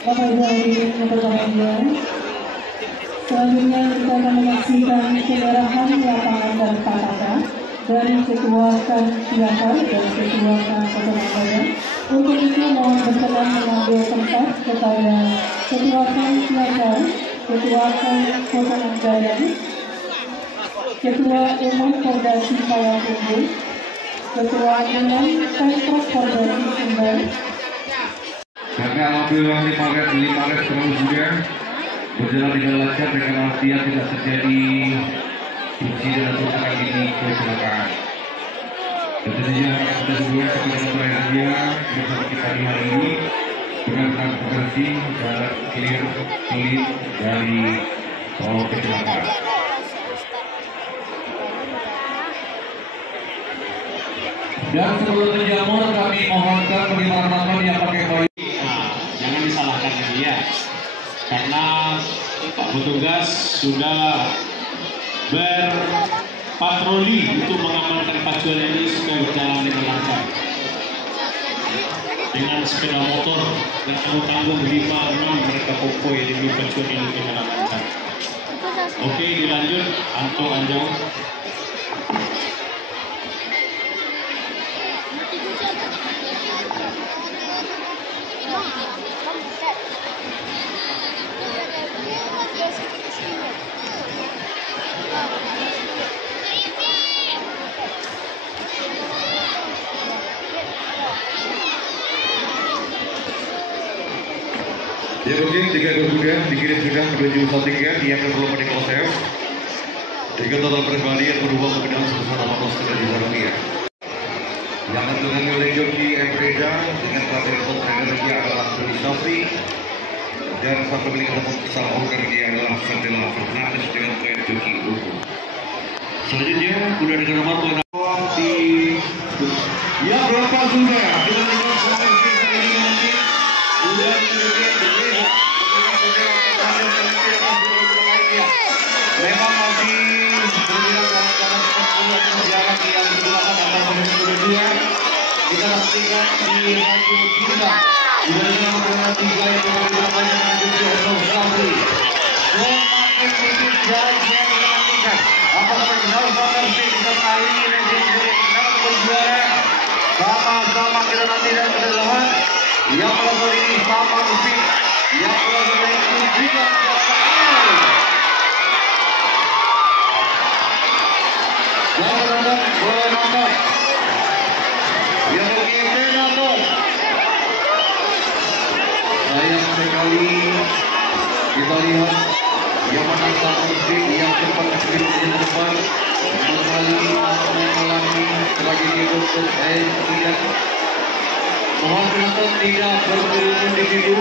Bapak Ibu hadirin yang berbahagia, selanjutnya kita akan menyaksikan penyerahan lapangan dan pataka dari Ketua KAN Siakar dan Ketua KAN Kota Makassar. Untuk itu mohon berkenan mengambil tempat kepada Ketua KAN Siakar, Ketua KAN Kota Makassar, Ketua Umum Koordinasi Payakumbuh, Ketua Umum Pemprov Koordinasi Sumber. Karena alhamdulillah 5 res terus juga berjalan dengan lancar dengan artian tidak terjadi insiden atau tragedi kecelakaan. Tentu saja kita semua kepada pelayanannya bersama kita di hari ini dengan transparansi dan clear dari kecelakaan. Dan sebelum menjamur kami mohonkan bagi teman-teman yang pakai kayu. Jangan disalahkan dia, karena Pak petugas sudah berpatroli untuk mengamankan pacuan ini supaya berjalan dengan lancar. Dengan sepeda motor dan tanggung 5-6 mereka konvoy demi pacuan ini dengan lancar. Oke, dilanjut Anto Anjau. Ya mungkin 3 kemudian dikirim sudah menuju Salatiga yang belum ada konser dengan total pribadi yang berubah kemudian sebesar 800 di Zaragia yang ditemani oleh Joki Empreza dengan pelatihan energi adalah Sulisasi dan satu milik telepon besar energi adalah Sandela Fernandes dengan tren Joki Ugu. Selanjutnya udah dengan nomor di ya berapa sudah kita tinggal semua ini nanti udah memang masih berjalan dalam jarak yang digunakan antara pemain kedua. Kita pastikan di maju kita sudah dengan nomor 3 yang digunakan dengan Joki Ugu Sabri. Semakin sedikit jarak yang dinantikan. Apakah benar sangat kita kali ini legend kita berjuara sama-sama kita nanti dan kedalaman yang melakukan ini sama musik yang melakukan ini juga yang menonton yang menonton sayang sekali kita lihat yang menantang musik yang sempat di depan kembali mengalami tragedi untuk tidak mohon penonton tidak berkerumun di situ.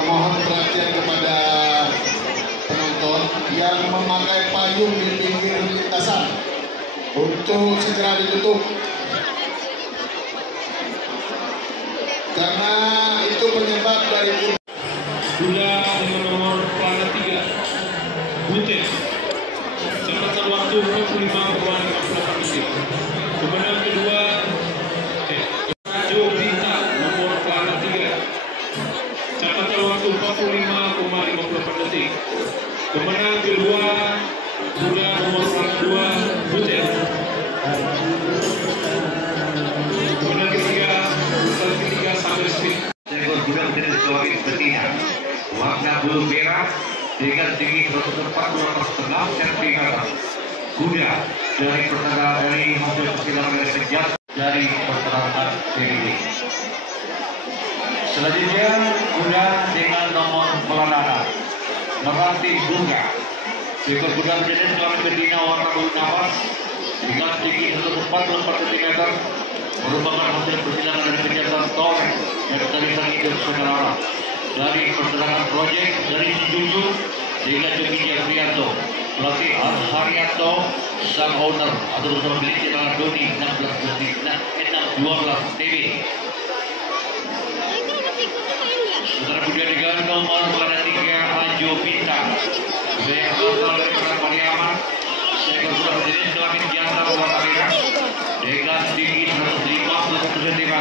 Mohon perhatian kepada penonton yang memakai payung di pinggir lintasan untuk segera ditutup karena itu penyebab dari sudah nomor 3 Butet total waktu 45,58 detik. Pemenang kedua Jo Bita nomor pelana 3. Catatan waktu 45,58 detik. Pemenang kedua kuda nomor pelana 2 Butet. Pemenang ketiga Samuel Smith. Seekor kuda berjenis kelamin betina warna bulu merah dengan tinggi 104,5 cm. Kuda dari hasil persilangan dari sejak dari peternakan ini. Selanjutnya kuda dengan nomor pelana Meranti Bunga. Seekor kuda berjenis kelamin betina warna bulu napas dengan tinggi 144 cm. Merupakan hasil persilangan dari kegiatan Tor dan tarisan hidup saudara dari perjalanan proyek dari Sinjunjung dengan Jogi Prianto, pelatih Haryanto, sang owner atau pemilik jalan Doni 1612 TB. Saudara kuda dengan nomor pelana 3 Anjo Bintang, kuda yang berasal dari Kota Pariaman. Seekor kuda berjenis kelamin jantan warna merah dengan tinggi 151 cm.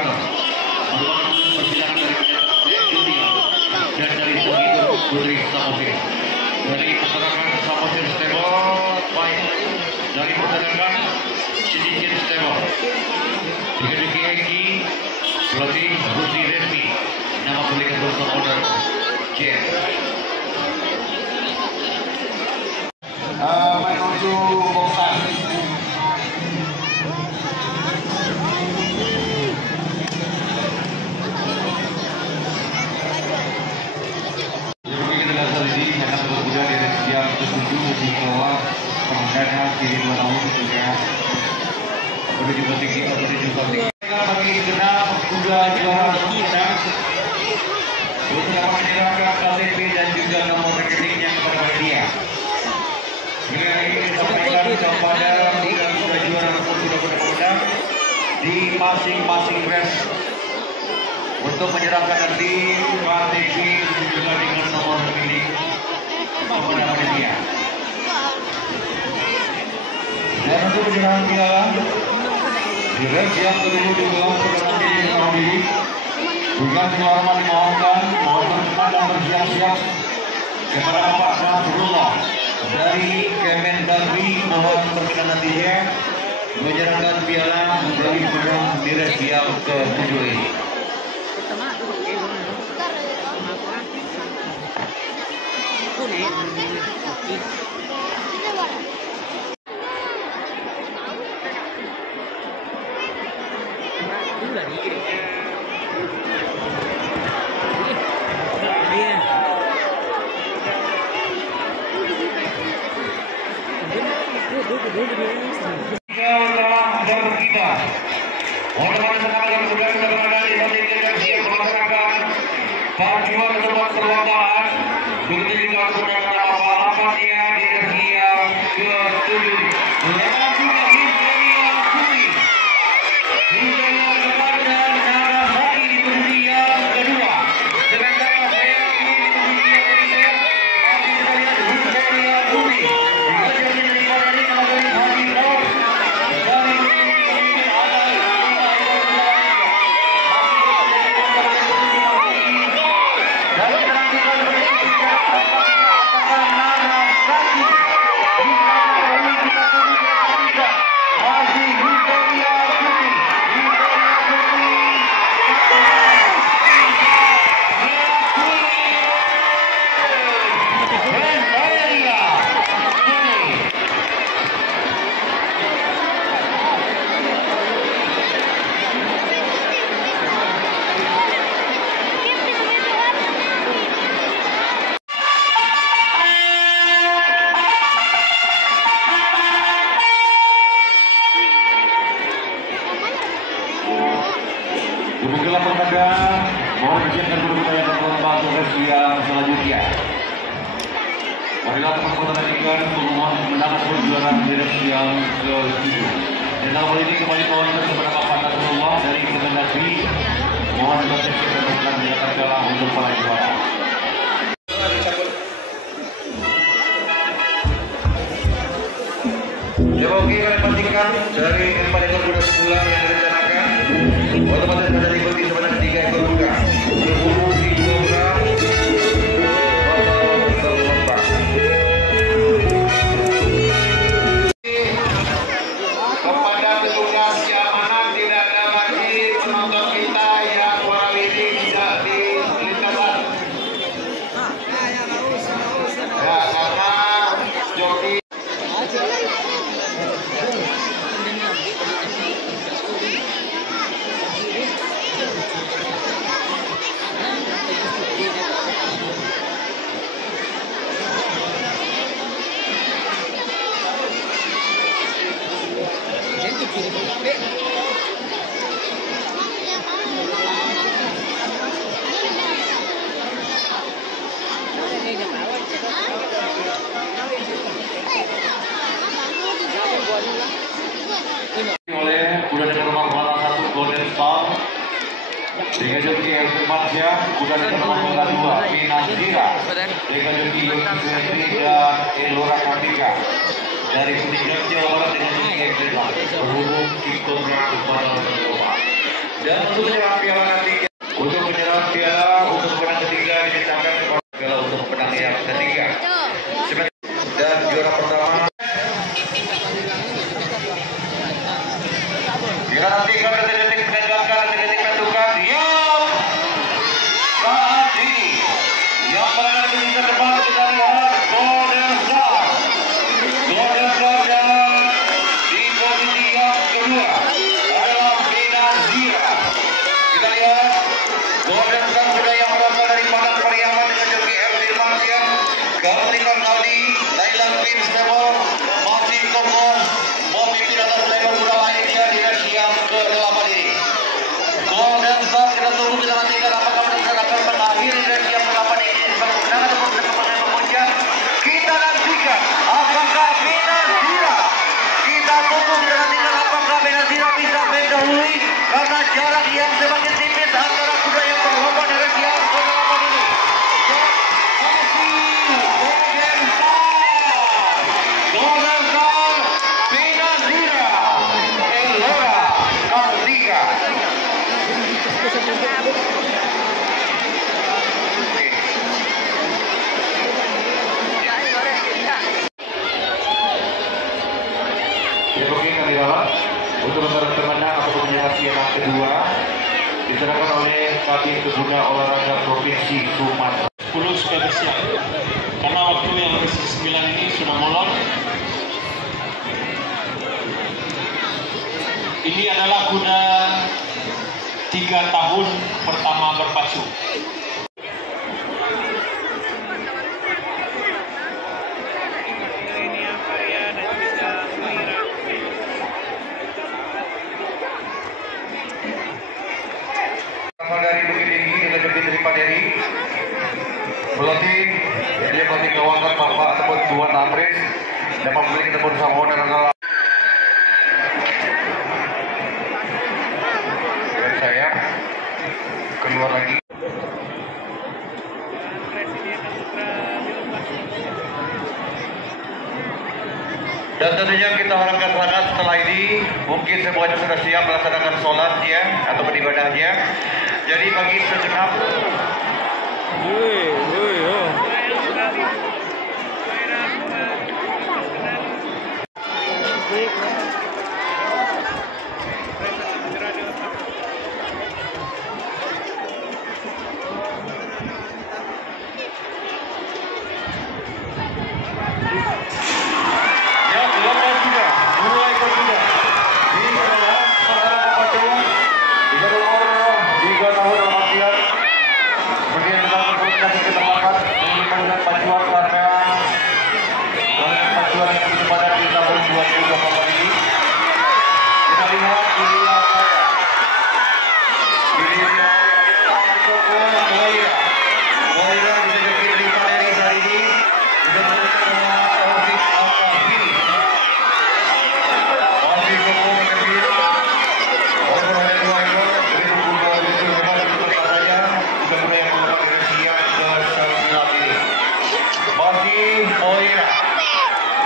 Merupakan persilangan dari kegiatan junior dan dari Segitu Putri Samosir. Dari peternakan Samosir Stable, baik dari peternakan Cincin Stable. Dikendaki Eki, pelatih Rusi Resmi, nama pemilik Rosa Order Jet. Menuju Bongkar. Bagi genap kuda juara pemenang untuk dapat menyerahkan KTP dan juga nomor rekeningnya kepada dia. Bila ingin disampaikan kepada kuda juara maupun kuda pemenang di masing-masing race untuk menyerahkan nanti KTP dan juga dengan nomor rekening kepada dia. Dan untuk penyerahan piala di race yang kedua digelar pada nanti tahun ini, juga dihormat dimohonkan mohon bercepat dan bersiap-siap kepada Bapak Nasrullah dari Kemendagri, mohon berkenan nantinya menyerahkan piala menjadi pemenang di race yang ke-7 ini. Demikianlah pertandingan, mohon izinkan dulu saya membantu sesi yang selanjutnya. Marilah teman-teman pertandingan mohon menangkan juara sesi yang ke-7. Dan dalam hal ini kembali mohon kepada Bapak Nasrullah dari Kemendagri, mohon bersedia dan menyatakan kalah untuk para juara. Oke, kalian pastikan dari 4 ekor kuda sebulan yang direncanakan otomatis ada diikuti sebanyak 3 ekor kuda berumur 3 bulan atau terlempar. Kepada petugas keamanan tidak ada lagi penonton kita yang warna lirik tidak di lintasan. Ya, karena joki oleh kuda dengan nomor warna 1 Golden Star dengan joki yang keempatnya kuda dengan nomor warna 2 Pinazira dengan joki Yogi Sendri dan Elora Kartika dari Kuningan Jawa Barat dengan joki yang kelima berhubung Kikobra Barat Jawa. Dan tentunya piala nanti untuk penyerahan piala untuk pemenang ketiga dinyatakan piala untuk pemenang yang ketiga dan juara pertama. Kita nantikan detik-detik menegakkan, detik-detik menentukan yang saat ini yang berada di sisi depan kita lihat Golden Star dan di posisi yang kedua adalah Pinazira. Kita lihat Golden Star sudah yang berasal dari Padang Pariaman dengan joki FD Marsian, Kartika Kaldi, Thailand Pin Stable, masih kokoh memimpin atas level kuda lainnya dengan siap ke-8 ini. Golden Star kita tunggu, kita nantikan apakah mereka akan mengakhiri dari siap ke-8 ini sebagai kemenangan ataupun sebagai pemuncak. Kita nantikan apakah Pinazira, kita tunggu, kita nantikan apakah Pinazira bisa mendahului karena jarak yang semakin tipis antara kuda yang berlomba dari siap ke-8 ini. Golden Star, Pinazira, Elora Kartika. Diperlukan di dalam untuk antara temannya atau penyelesaian yang kedua diserahkan oleh Kabin Kebuna Olahraga Provinsi Sumatera. 10 sudah bersiap karena waktu yang bersih 9 ini sudah molor. Ini adalah kuda 3 tahun pertama berpacu. Dari Bukit Tinggi dengan lebih dari Paderi pelatih dia pelatih kawakan Bapak ataupun Tuan Amris dapat memiliki tepun sama dan adalah dan saya keluar lagi. Dan tentunya kita harapkan sangat setelah ini mungkin semuanya sudah siap melaksanakan sholatnya atau beribadahnya. Jadi bagi segenap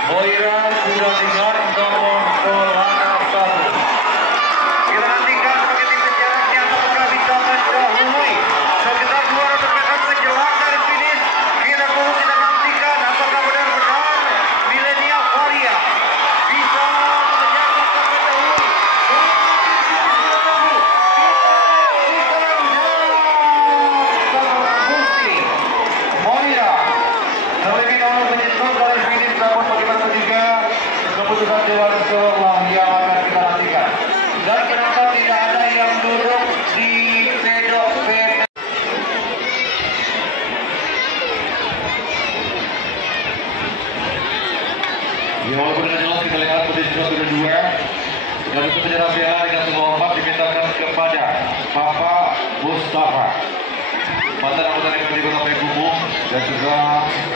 Moira sudah dengan Ya, walaupun dengan jelas kita lihat posisi 1 dan 2. Dan untuk penyerah piala dengan terhormat dimintakan kepada Bapak Mustafa, mantan anggota DPRD Kota Payakumbuh, dan juga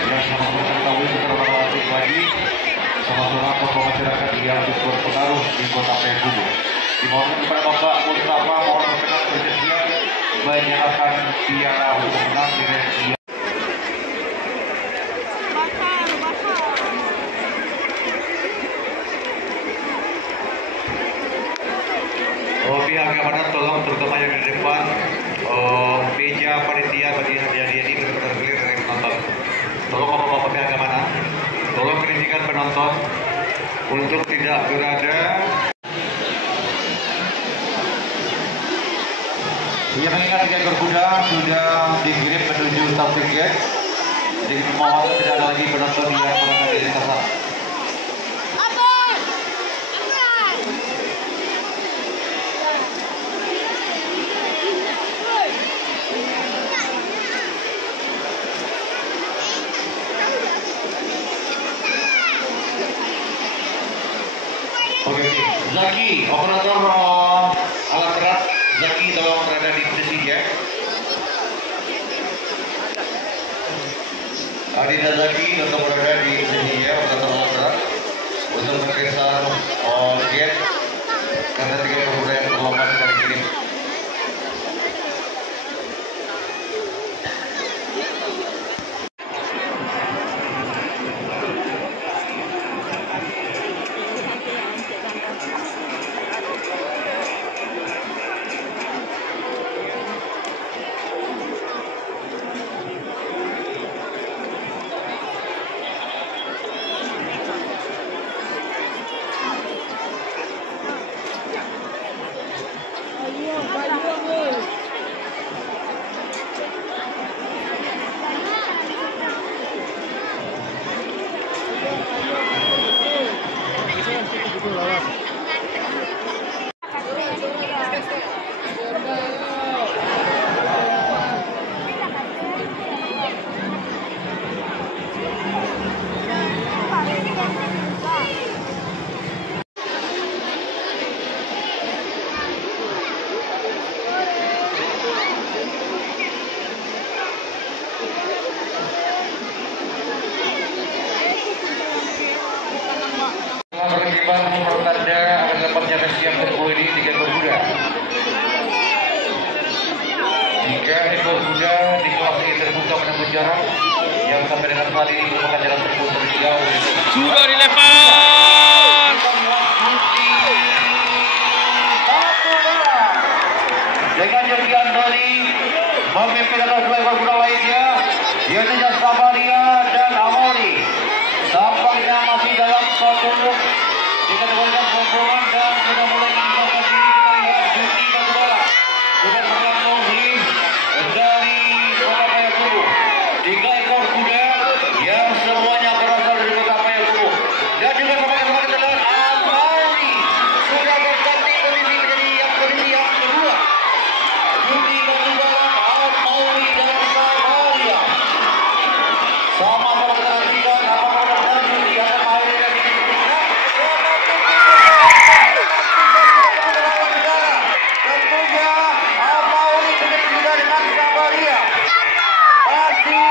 yang sama-sama ketahui keterangan pribadi salah seorang tokoh masyarakat yang cukup berpengaruh di Kota Payakumbuh. Dimohon kepada Bapak Mustafa mohon berkenan bersedia menyerahkan piala untuk menang dengan dia. Pihak keamanan tolong terutama yang di depan meja panitia bagi hadiah ini benar-benar clear dari penonton. Tolong bapak-bapak pihak keamanan, tolong perhatikan penonton untuk tidak berada. Yang mengingat tiga ekor kuda sudah dikirim menuju stasiun tiket. Jadi mohon tidak ada lagi penonton yang berada di lintasan. Oke, Zaki, operator alat berat, Zaki tolong berada di posisi ya. Adinda Zaki untuk berada di posisi ya, operator alat berat untuk berkisar jet karena 3 kuda yang terlompat sudah dikirim. Pertanda akan dapat jaga siap tempo ini 3 ekor kuda. 3 ekor kuda di kelas ini terbuka menempuh jarak yang sampai dengan saat ini merupakan jarak tempuh terjauh. Sudah dilepas. Dengan Jody Antoni memimpin atas 2 ekor kuda lainnya, yaitu Sabaria dan Amori. Tampaknya masih dalam suatu dikategorikan perempuan dan sudah mulai menunjukkan diri. Kita lihat Juti Batubara sudah berlangsung dari Kota Payakumbuh. 3 ekor kuda yang semuanya berasal dari Kota Payakumbuh. Dan juga teman-teman kita lihat Amori sudah berganti posisi menjadi posisi yang kedua. Juti Batubara, Amori dan Sabaria. Sama-sama kita nantikan apakah Juti akan mengakhiri dari tentunya Amori begitu dengan Sabaria masih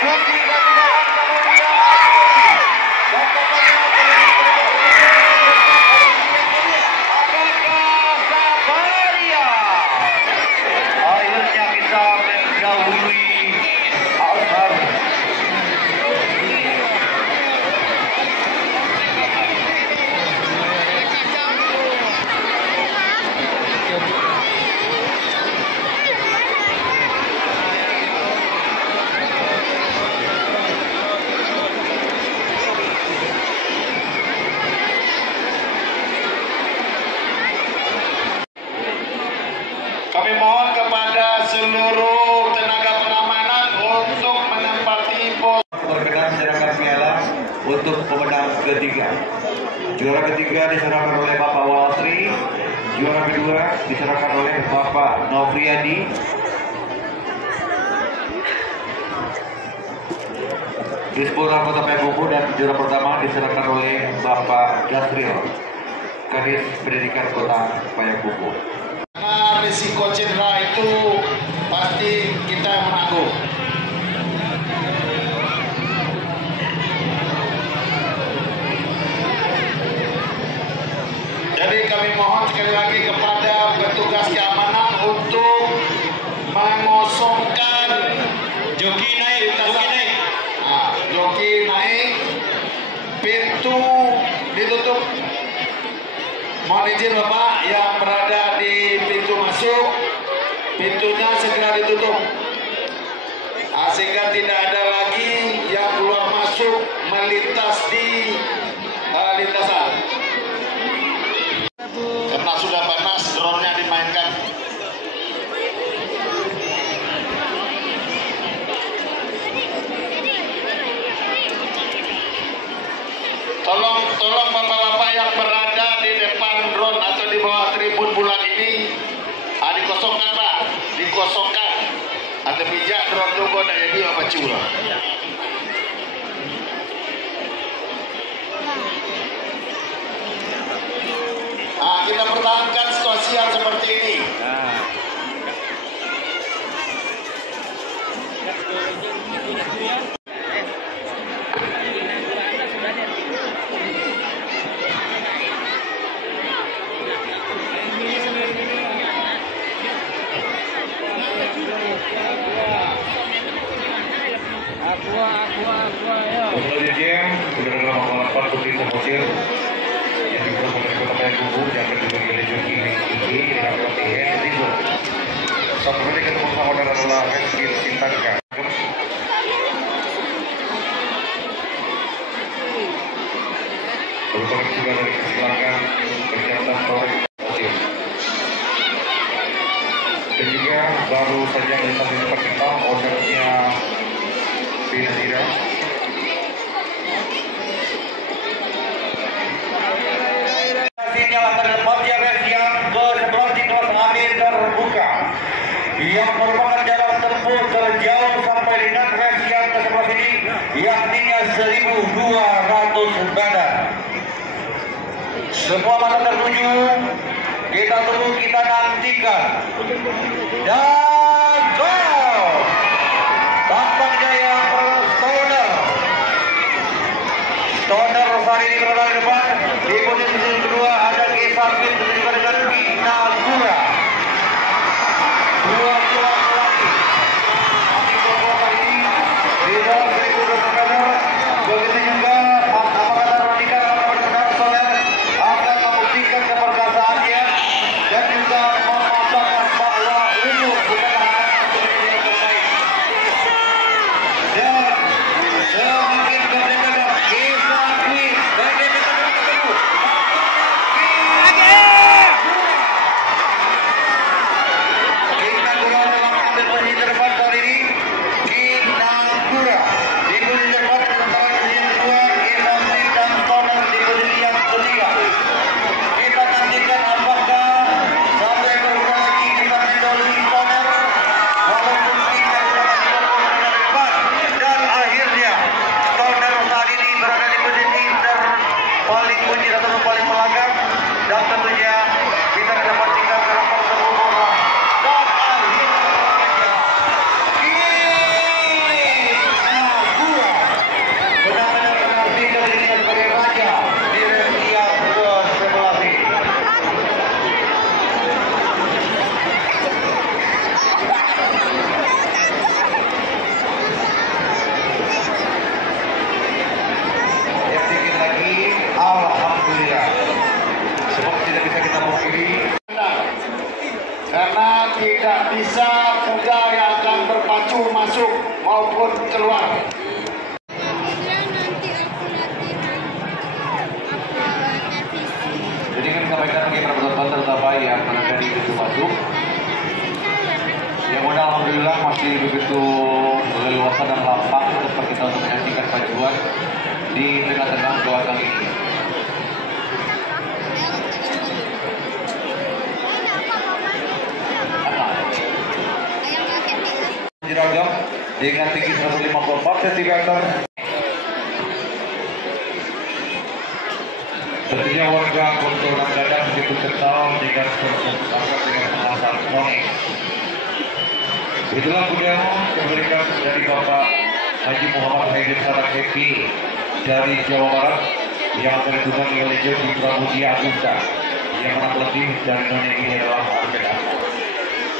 Juti dan juga Sabaria. Apakah Sabaria akhirnya bisa mendahului Alhar. Kami mohon kepada seluruh tenaga pengamanan untuk menempati pos. Berkenan menyerahkan piala untuk pemenang ketiga. Juara ketiga diserahkan oleh Bapak Waltri, juara kedua diserahkan oleh Bapak Novriadi. Dispora Kota Payakumbuh dan juara pertama diserahkan oleh Bapak Jasril, Kadis Pendidikan Kota Payakumbuh. Karena risiko cedera itu pasti kita yang menanggung. Jadi kami mohon sekali lagi kepada petugas keamanan untuk mengosongkan Joki naik. joki naik, pintu ditutup. Mohon izin Bapak yang berada di pintu masuk, pintunya segera ditutup, sehingga tidak ada lagi yang keluar masuk melintas di lintasan. Karena sudah panas, drone-nya dimainkan. Tolong bapak-bapak yang berada di depan drone atau di bawah tribun bulan ini, dikosongkan Pak, dikosongkan. Ada bijak drone tunggu dan jadi apa cula. Kita pertahankan situasi yang seperti ini. Selanjutnya, saudara nomor 4 Putri Samosir yang juga Putri Kota Payakumbuh yang akan dibagi oleh joki ini dengan pelatihan Rizal. Satu menit ketemu saudara adalah Rizky Sintanka. Merupakan juga dari kesilangan Perjalanan Torek Samosir. Dan juga baru saja melintasi tempat kita ordernya Binazira. Yang merupakan jarak tempuh terjauh sampai dengan race yang ke sebelah sini, yakni 1.200 meter. Semua mata tertuju, kita tunggu, kita nantikan. Dan go! Tampang Jaya Stoner hari ini berada di depan. Di posisi kedua ada Kisarvin juga dengan Kinagura. Dua lagi. Masih berkuat hari ini di dalam 1.200 meter. Begitu juga apa kata Ronika Stoner akan membuktikan keperkasaannya dan juga mematahkan bahwa umur bukanlah hal yang terbaik. Dan semakin berdekatan Kisarvin bagi metode tersebut. Paling kunci atau paling melanggar dan tentunya kita dapat tinggal ke nomor terbuka dan akhirnya benar-benar berarti dari dirinya sebagai raja di race yang ke-11 ini. Yang dikit lagi, alhamdulillah. Sebab tidak bisa kita mungkiri. Karena tidak bisa kuda yang akan berpacu masuk maupun keluar. Jadi kami sampaikan bagi para penonton terutama yang berada di pintu masuk. Yang mana alhamdulillah masih begitu leluasa dan lapang tempat kita untuk menyaksikan pacuan di tengah-tengah doa kali ini. Jeragam dengan tinggi 154 cm Tentunya warga Kota Gadang begitu kental dengan persentuhan dengan pengasal kronik. Itulah budaya yang diberikan dari Bapak Haji Muhammad Haidir Sadak Happy dari Jawa Barat yang akan ditunjukkan oleh Joe Putra Mutia Agusta yang menang lebih dan nona ini adalah Arjuna.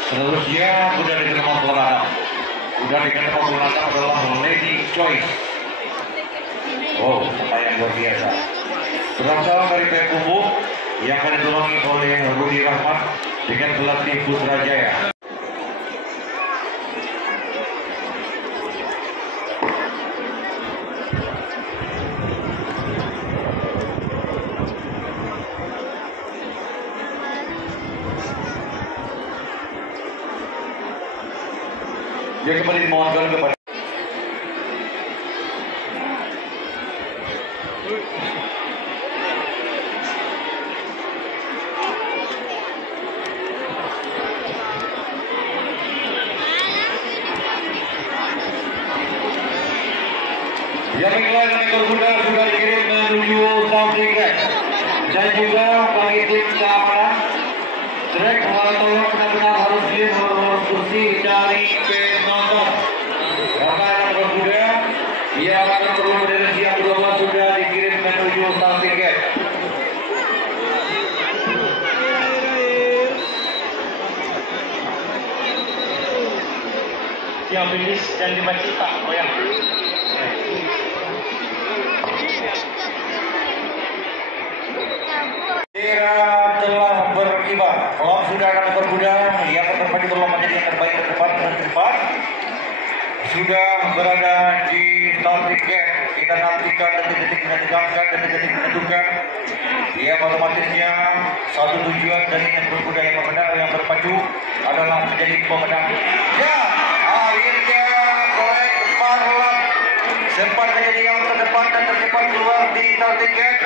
Seterusnya budaya di nomor 26. Budaya dengan nomor 26 adalah Lady Choice. Oh, apa yang luar biasa. Berasal dari Payakumbuh yang akan ditolongi oleh Rudi Rahmat dengan pelatih Putrajaya. Dia kembali dimohonkan kepada yang mengklaim ekor kuda sudah dikirim menuju Southgate dan juga bagi tim keamanan trek tolong benar-benar harus kursi dari penonton karena ekor kuda yang akan perlu dari siang 12 sudah dikirim menuju Southgate. Yang finish dan 5 juta goyang. Kira telah berkibar, kalau sudah akan berkuda, yang terbaik telah menjadi yang terbaik terdepan dan cepat. Sudah berada di Southgate, kita nantikan detik-detik menentukan, detik-detik menentukan. Dia otomatisnya satu tujuan dari yang berkuda yang benar yang berpacu adalah menjadi pemenang. Ya, akhirnya Golek Marlon sempat menjadi yang terdepan dan tercepat keluar di Southgate.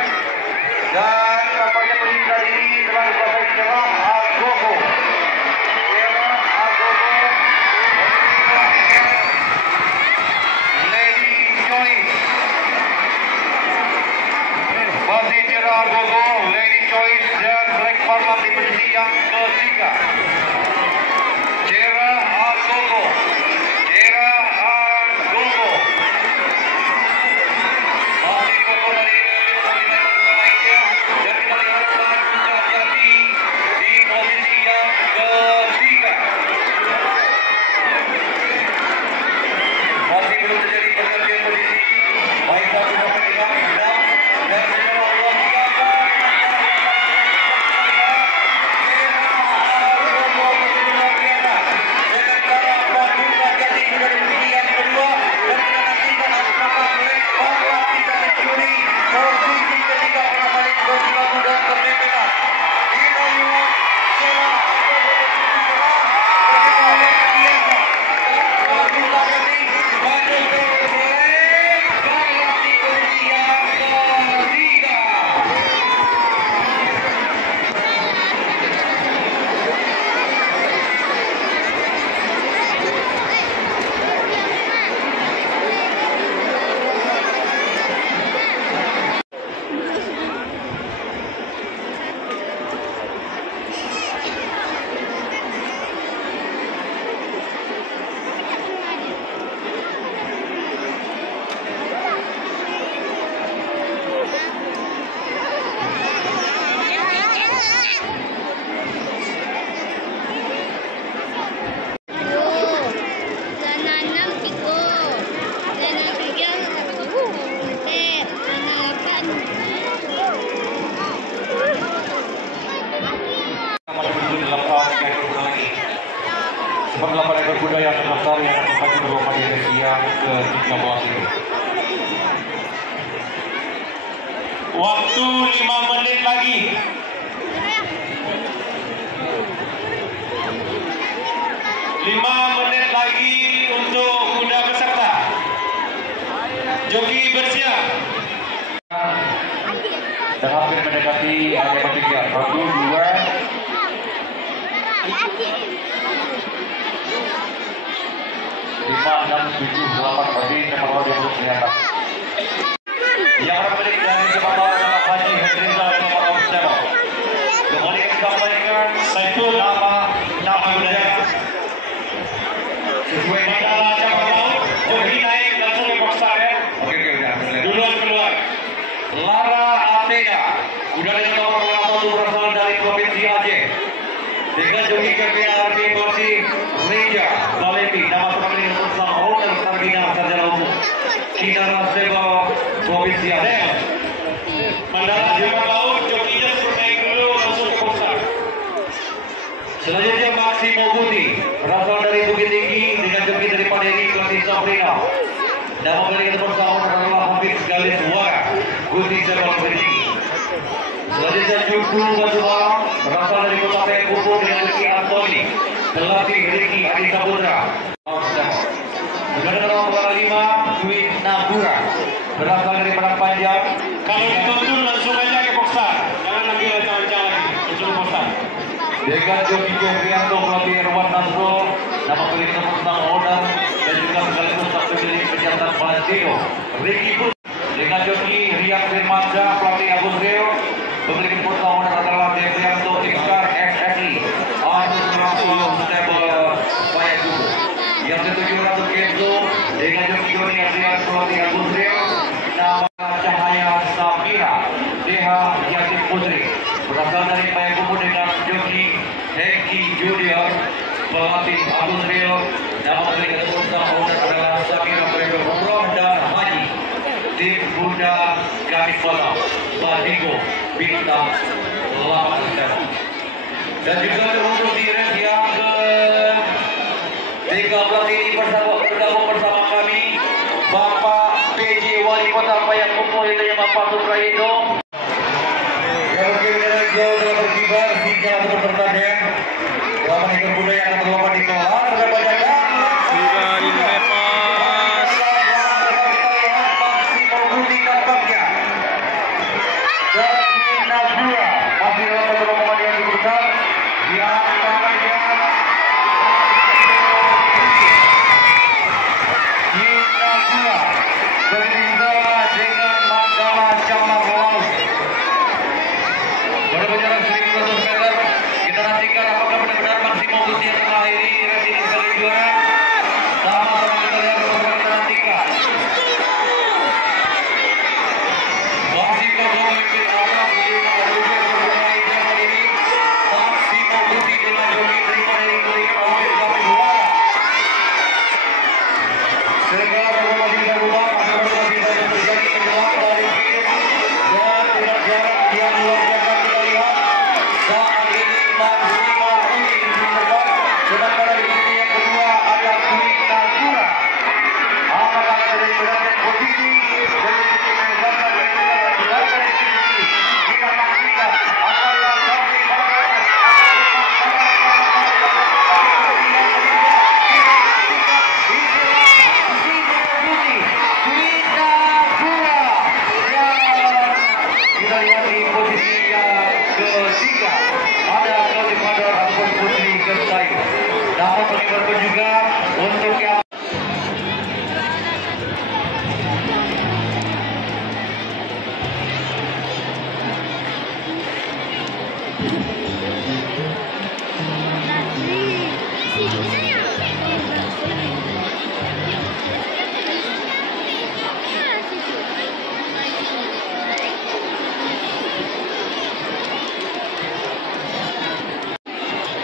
Dan tampaknya pelintas ini telah berhasil serang Agogo. Lady Choice. Masih cerah Agogo, Lady Choice dan Black Marlon di posisi yang ketiga. Cerah Agogo. Cerah Agogo. Masih Agogo dari dan kita lihat sudah jadi di posisi yang ketiga. Masih belum terjadi pergantian posisi. Baik satu pemegang dan secara luar biasa. Dengan cara Padura jadi sudah di posisi yang kedua dan kita nantikan apakah Black Marlon bisa mencuri posisi ketiga pada kali ini dan terdekat. Kita lihat secara sebab 8 ekor kuda yang terdaftar yang akan berlomba di sesi yang ke-13 ini. Waktu 5 menit lagi. Untuk kuda peserta. Joki bersiap. Dan hampir mendekati area ketiga. 1, 2, 5, 6, 7, 8. Berarti kapal 20 ternyata. Yang akan balik dari kapal adalah Haji Hendrika Atena. Udah dengan nomor 1 berasal dari Provinsi Aceh. Dengan joki KPRB Polisi Reja Balepi. Nama seperti ini bersama Hotel Sargina Sarjana Umum. Kinara Seba Provinsi Aceh. Mandala Jawa Laut, jokinya suruh naik dulu langsung ke postar. Selanjutnya Maksimo Guti berasal dari Bukit Tinggi dengan joki dari Paderi Pelatih Sabrina. Nama kali kita bersama adalah Hafiz Galis Suara Guti Sebal Bukit Tinggi. Selanjutnya Juku Basuara berasal dari Kota Payakumbuh dengan Ricky Antoni pelatih Ricky Adi Saputra. Sudah ada nomor 5 Dwi Nabura berasal dari Padang Panjang. Kalau ditonton langsung aja ke postar. Jangan lagi lancar lagi, langsung ke postar. Dengan joki Jofrianto pelatih Irwan Nasro, nama pemilik nomor 6 owner dan juga sekaligus sang pemilik pejantan Valentino Ricky Put. Dengan joki Rian Firmansyah pelatih Agus Rio, pemilik nomor 6 owner adalah Devrianto Iskar SSI Agus Rasul Stable Payakumbuh. Yang ketujuh Ratu Kenzo dengan joki Joni Adrian pelatih Agus Rio, nama Cahaya Safira Deha Yatim Putri berasal dari Payakumbuh dengan joki Hengki Junior pelatih Agus Rio. Nama pemilik nomor 6 owner adalah Sakira Prego Umroh dan Haji. Tim Bunda Gamis Kota Badigo Bintang 8. Dan juga untuk di race yang ke-13 ini bergabung bersama kami Bapak PJ Wali Kota Payakumbuh yaitu Bapak Suprayono. Yang berkira jauh telah berkibar hingga untuk bertanding. Selamat ikut budaya yang terlalu di kelar berapa jaga.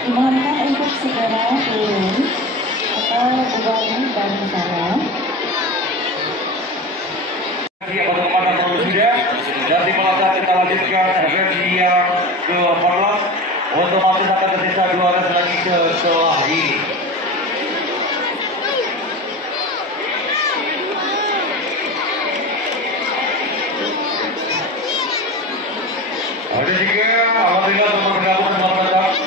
Dimohonkan untuk segera turun atau berbangun dari sana. Dari Melaka kita lanjutkan review yang ke-14 untuk masuk akan tersisa 2 race lagi setelah ini. Ada juga alhamdulillah telah bergabung dengan datang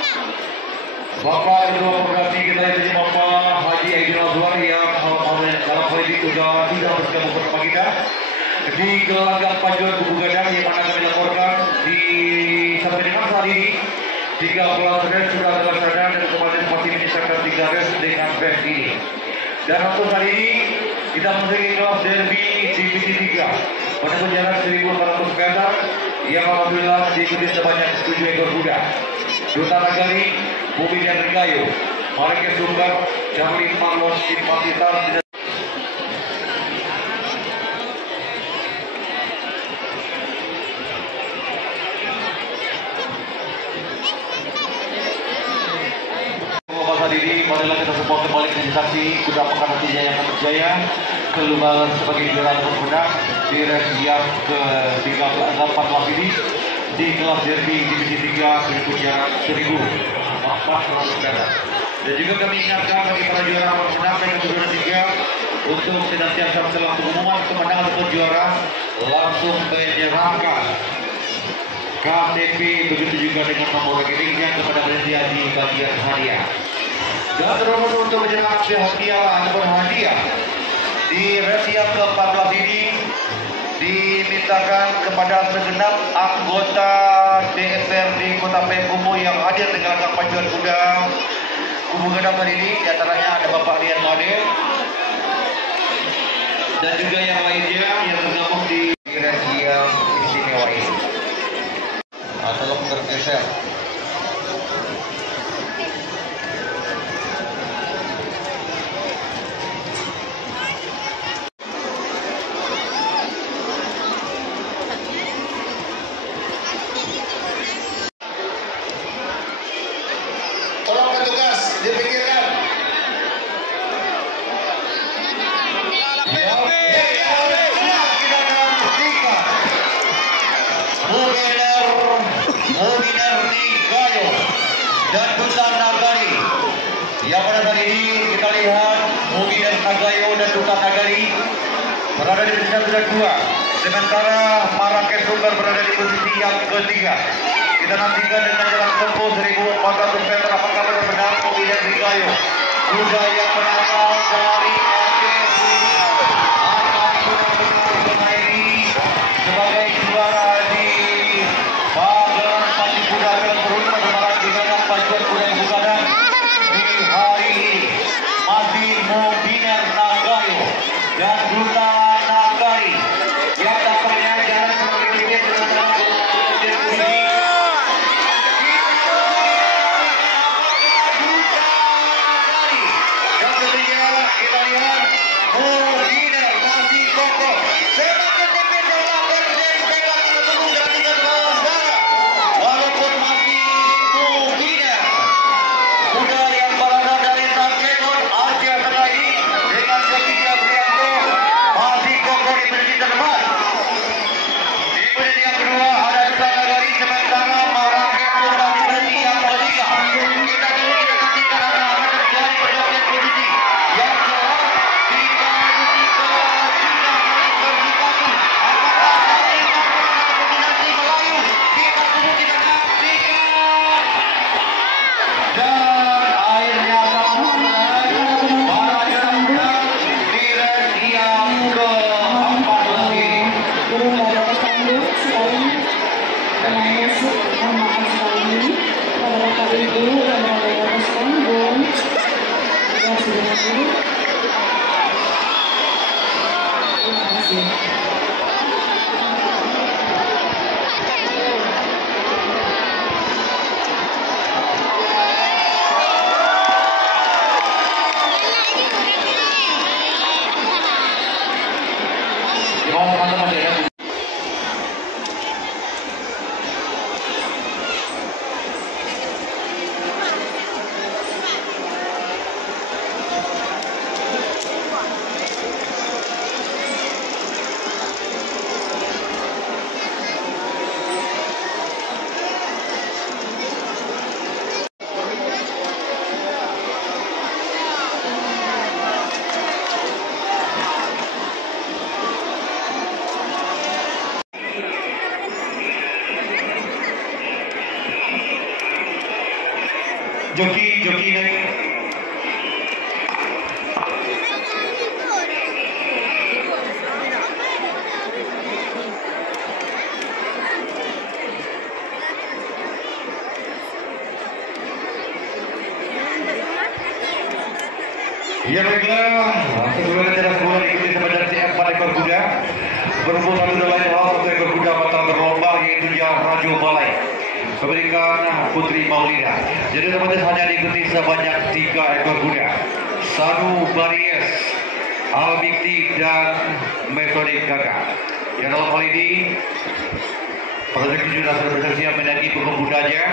Bapak Ketua Koperasi kita yaitu Bapak Haji Aidil Azwar yang dalam hal ini sudah tidak bergabung bersama kita di gelaran Pajuan Kubu Gadang yang mana kami laporkan di sampai dengan saat ini 13 race sudah terlaksana dan kemarin masih menyisakan 3 race dengan best ini. Dan untuk hari ini kita memasuki kelas derby divisi 3 pada jarak 1.400 meter yang alhamdulillah diikuti sebanyak 7 ekor kuda. Duta Nagari, Bumi dan Rikayo, Marike Sumber, Jamil Marlon Simpatisan. saksi kuda pengantinnya yang berjaya keluar sebagai juara pemuda di race yang ke-38 ini di kelas derby divisi 3 kejuaraan 1.400 meter. Dan juga kami ingatkan bagi para juara pemuda kejuaraan 3 untuk senantiasa setelah pengumuman kemenangan ataupun juara langsung menyerahkan KTP begitu juga dengan nomor rekeningnya kepada panitia di bagian hadiah. Dan terus untuk menjelang hadiah ataupun hadiah di race yang ke-14 ini dimintakan kepada segenap anggota DPRD Kota Payakumbuh yang hadir dengan pacuan kuda Kubu Gedang kali ini, diantaranya ada Bapak Lian Made dan juga yang lainnya yang tergabung di race yang istimewa ini. Tolong bergeser. Tolong petugas dipikirkan. Dan Duta Nagari yang pada saat ini kita lihat Muginar Nagayo dan Duta Nagari berada di posisi yang kedua, sementara Marrakesh Sunggar berada di posisi yang ketiga. Kita nantikan dengan jalan tempuh 1.400 meter apakah benar-benar Muginar Nagayo kuda yang berasal dari Aceh akan benar-benar mengakhiri sebagai juara di pagelaran pacu kuda yang beruntung pacuan kuda yang begadang di hari ini. Masih Muginar Nagayo dan Duta Nagari yang tampaknya jalan sebagai tiket dengan yang ketiga kita lihat Muginar masih kokoh semakin tipis dalam bersaing pegang menunggu gratikan saudara walaupun masih Muginar kuda yang berada dari Tangkemon Aceh Tengah ini dengan ketiga Brianto masih kokoh di posisi terdepan. Di posisi yang kedua ada Duta Nagari sementara Marrakesh Sunggar di posisi yang ketiga. Kita tunggu kita nantikan apa akan terjadi pergantian posisi yang jelas di posisi ketiga berjibaku apakah dari dominasi Melayu kita tunggu kita nantikan. Dan akhirnya sampai para juara muda di race yang ke-14 ini. Belum ada pesandu sekali pemain mohon maaf sekali pada Bapak Ibu yang berada di atas panggung ya sudah dulu. Terima kasih. Di bawah teman-teman ya. Joki naik. Ya baiklah, sebelumnya tidak sebulan ikuti sebanyak 4 ekor kuda. Berhubung satu dan lain hal, 1 ekor kuda batal berlomba yaitu dia Rajo Balai. Memberikan Putri Maulida. Jadi teman-teman hanya diikuti sebanyak 3 ekor kuda. Sanu Baries, Albikti dan Metode Gaga. Yang dalam hal ini, para joki sudah bersiap menaiki punggung kudanya.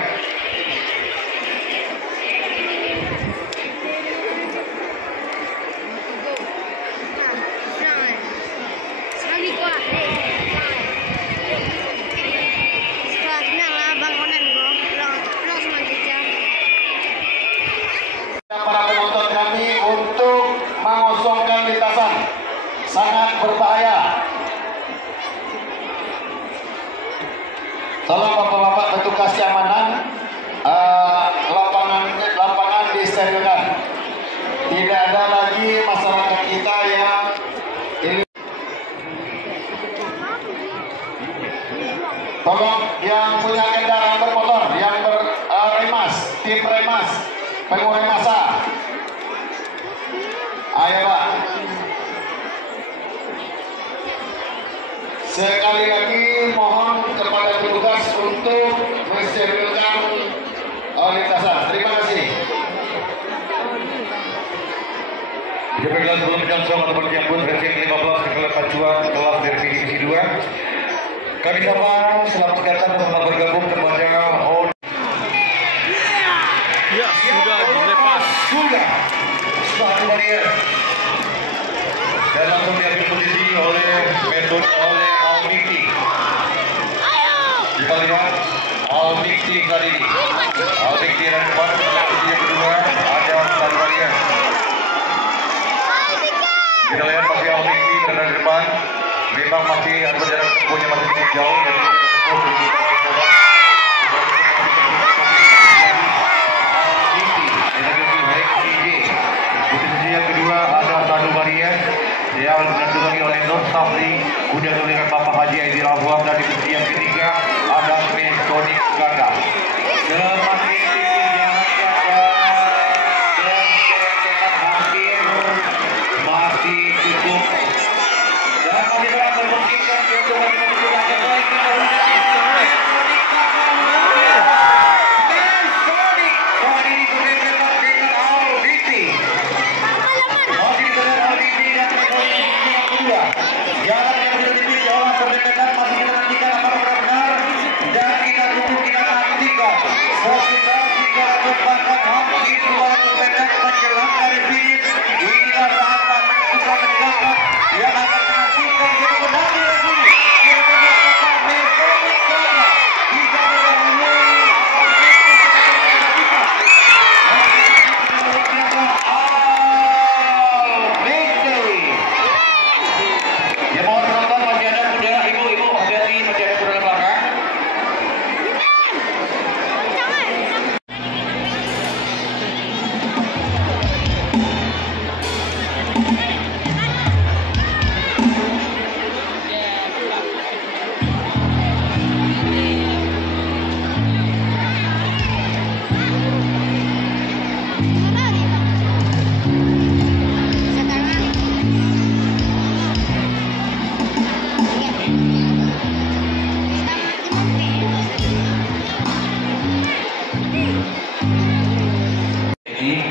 Tolong bapak-bapak petugas keamanan lapangan disterilkan. Tidak ada lagi masyarakat kita yang ini. Tolong yang punya kendaraan bermotor, yang berremas, tim remas, pengurai massa. Ayo Pak. Sekali lagi mohon kepada petugas untuk mensterilkan lintasan. Terima kasih. Baiklah, sebelum menyongsong atau menyambut ranking 15 ke kelas pacuan kelas dari divisi 2, kami sapa selamat datang dan selamat bergabung kepada Ya, sudah dilepas. Sudah satu barier dan langsung diambil posisi oleh Al-Mikti. Kita lihat Al-Mikti kali ini. Al-Mikti dan depan posisi yang kedua ada satu barier. Kita lihat masih Al-Mikti berada di depan. Memang masih ada jarak tempuhnya masih cukup jauh dan posisi yang kedua ada satu barier yang didampingi oleh Nur Safri, kemudian oleh Bapak Haji Aidil Azwar, dan di posisi yang ketiga ada Sonic Ganda. Selamat masih cukup dan masih dalam memungkinkan untuk menggunakan baik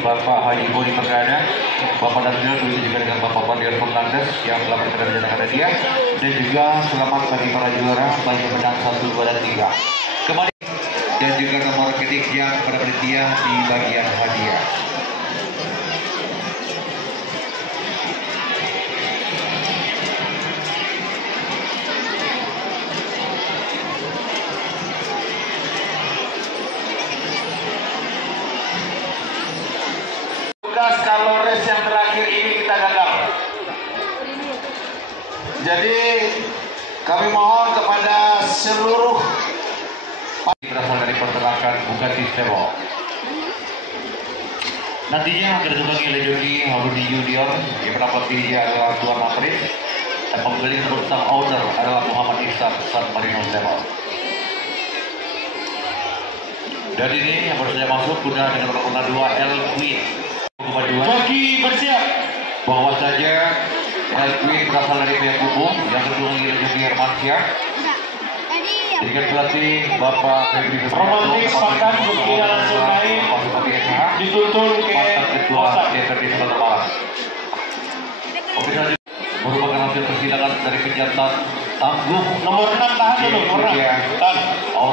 Bapak Haji Boni Perdana, Bapak Danil, begitu juga dengan Bapak Pandian Fernandes yang telah berkenan di atas dia, dan juga selamat bagi para juara baik pemenang 1, 2, dan 3. Kembali dan juga nomor ketik yang pada panitia di bagian hadiah. Kalau race yang terakhir ini kita gagal. Jadi kami mohon kepada seluruh berasal dari peternakan Bugatti Stebo. Nantinya akan ditumpangi oleh joki Haruni Junior yang mendapati dia adalah Tuan Apris dan pembeli serta owner adalah Muhammad Ihsan San Marino Stebo. Dan ini yang baru saja masuk kuda dengan nomor 2 El Queen. Joki bersiap. Bahwa saja El Queen berasal dari pihak umum yang kedua oleh joki Hermansyah. Dengan pelatih Bapak Febri Romantik sepakat joki langsung naik dituntun ke ketua DPRD Sumatera Barat. Merupakan hasil persidangan dari pejantan tangguh nomor 6 tahan dulu, nomor 6 tahan.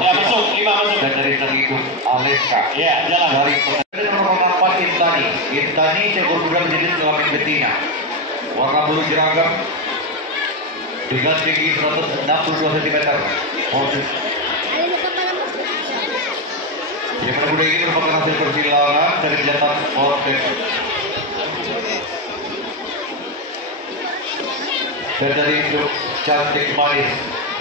Ya masuk, 5 masuk. Dan dari terhitung Aleska. Ya, jalan. Dari nomor 4 Intani. Intani seekor kuda jenis kelamin betina. Warna biru jeragam dengan tinggi 162 cm. Yang kuda ini merupakan hasil persidangan dari pejantan Fortes. Dan dari cantik manis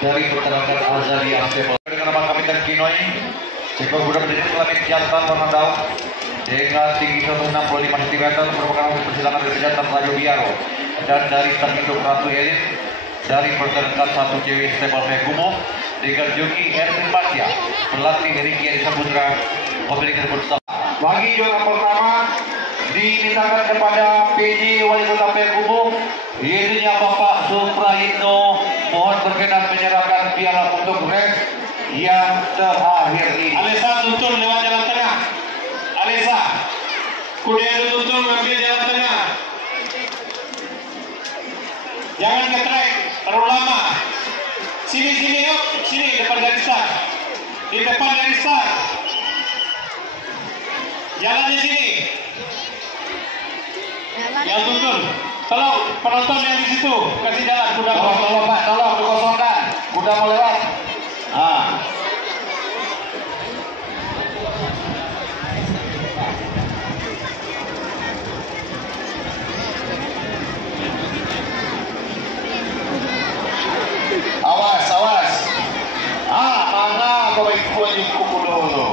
dari pertandingan Azalia Stable dengan nama Kapitan Kinoi. Sepak bola berjenis kelamin jantan warna daun dengan tinggi 165 cm merupakan hasil persilangan dari jantan Rajo Biaro dan dari Tanjung Ratu Elit dari pertandingan satu cewek Stable Mekumo dengan joki Erwin Pasya pelatih Ricky Adi Saputra memberikan bersama. Bagi juara pertama dimintakan kepada PJ Wali Kota Mekumo yaitu Bapak Suprahitno, mohon berkenan menyerahkan piala untuk race yang terakhir ini. Alisa tuntun lewat jalan tengah. Alisa, kuda tuntun mengambil jalan tengah. Jangan ke track terlalu lama. Sini yuk, sini depan garis start. Di depan garis start. Jalannya sini. Yang tuntun. Tolong penonton yang di situ kasih jalan kuda. Tolong Pak, tolong dikosongkan. Kuda mau lewat. Awas. Mana kau ikut kuku dulu.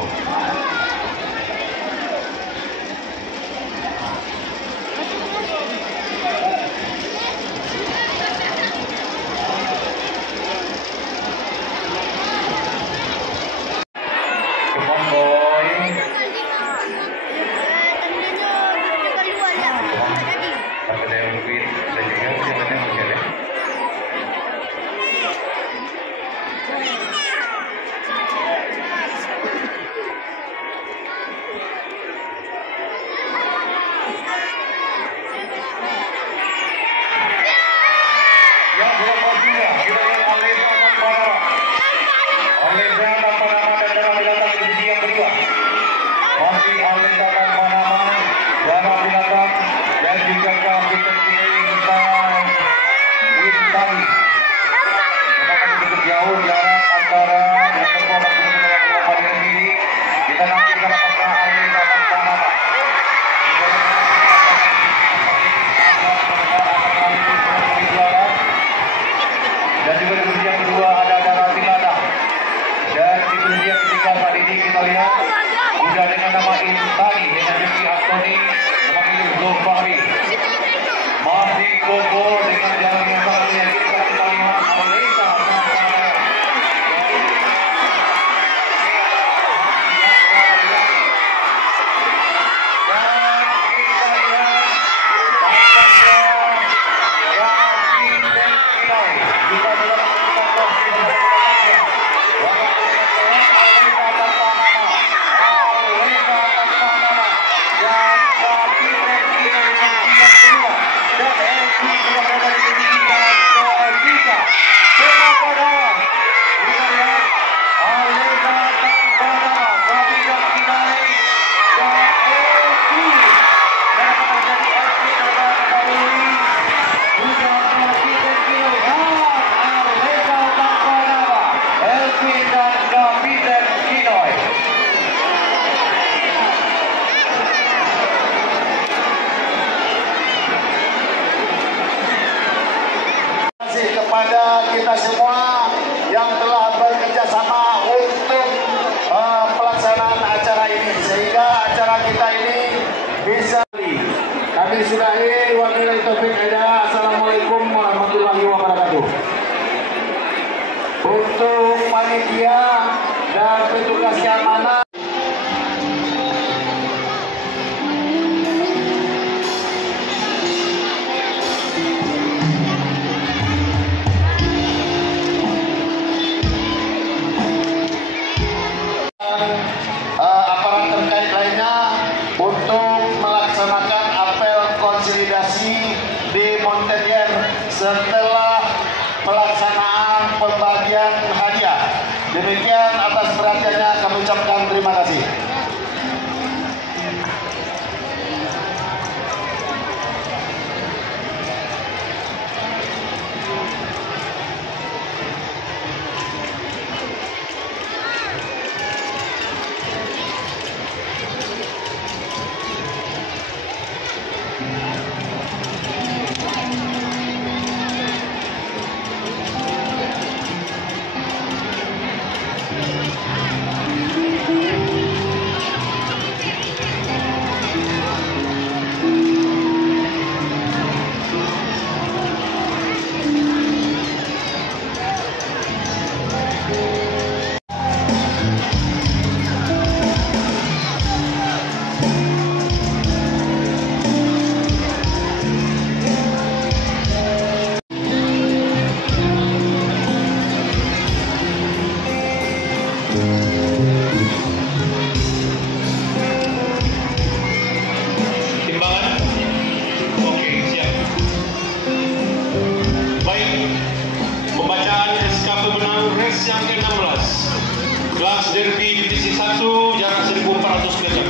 Kepada kita semua yang telah bekerja sama untuk pelaksanaan acara ini sehingga acara kita ini bisa kami sudahi. Wabillahi taufiq hidayah. Assalamualaikum warahmatullahi wabarakatuh. Untuk panitia dan petugas keamanan aparat terkait lainnya untuk melaksanakan apel konsolidasi di Montpellier setelah pelaksanaan pembagian hadiah. Demikian, atas perhatiannya kami ucapkan terima kasih. Timbangan? Oke, siap. Baik, pembacaan SK pemenang race yang ke-16. Kelas derby divisi 1 jarak 1400 meter.